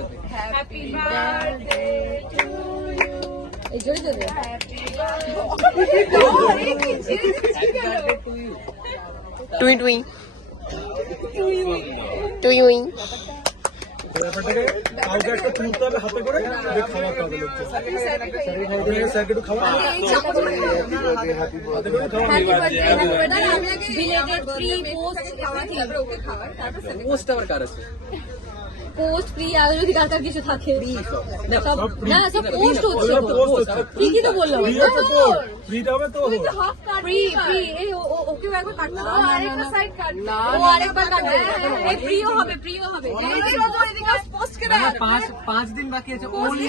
একসাথে। Happy birthday to you. এই জোরে জোরে হ্যাপি বার্থডে টু ইউ। টুই টুই টুই উই। ব্যাপারটাকে কাউকে একটা তুলতে হবে হাতে করে, দিয়ে খাওয়াতে হবে লোককে। স্যারকে একটু খাওয়া হাতে করে খাওয়া। পোস্ট আবার কার আছে? পোস্ট ফ্রি আর যদি কার কিছু থাকে না সব পোস্ট হচ্ছে ওগুলো post হচ্ছে। ঠিকই তো বললাম ফ্রি আছে তো, ফ্রিটা হবে তো। ফ্রি ফ্রি এই ওকেও একবার কাটতে দাও আরেকটা সাইড কাট ও আরেকবার কাটবে এই প্রিয় হবে পোস্ট করে না, 5 দিন বাকি আছে। only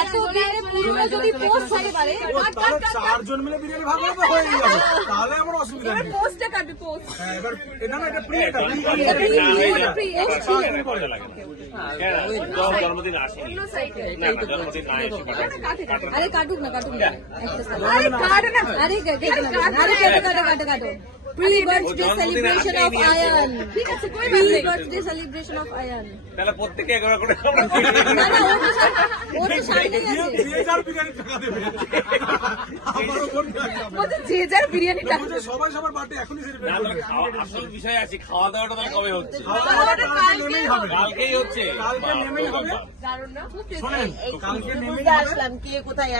এত দিনে পুরো যদি পোস্ট হতে পারে তাহলে চারজন মিলে বিরিয়ানি ভাগ করে তো হয়ে যাবে, তাহলে আমার অসুবিধা নেই। পোস্টে কাটবি পোস্ট। হ্যাঁ, এবার এটা না, এটা ফ্রি, এটা free। জন্মদিন আসেনি অন্য সাইডে না, জন্মদিন না এসে আরে কাটুক না একটা second। আরে কাট না। আরে কাটো কাটো pre birthday celebration of Ayaan ঠিক আছে কই pre birthday birthday celebration of Ayaan তাহলে প্রত্যেকে একবার করে আমরা না না ও তো সামনে আছে যে যার বিরিয়ানি টাকা দেবে। আমারও কোন টাকা হবে? বলতে যে যার বিরিয়ানি টাকা বলছে সবাই সবার বার্থডে এখনই না, সেলিব্রেট তাহলে করবে। আসল বিষয় আছে, খাওয়া দাওয়াটা তাহলে কবে হচ্ছে? কালকে নেমেই হবে, কালকেই হচ্ছে। কালকে নেমেই হবে। দারুণ না। শোনেন, কালকে নেমেই বুঝতে আসলাম কে কোথায়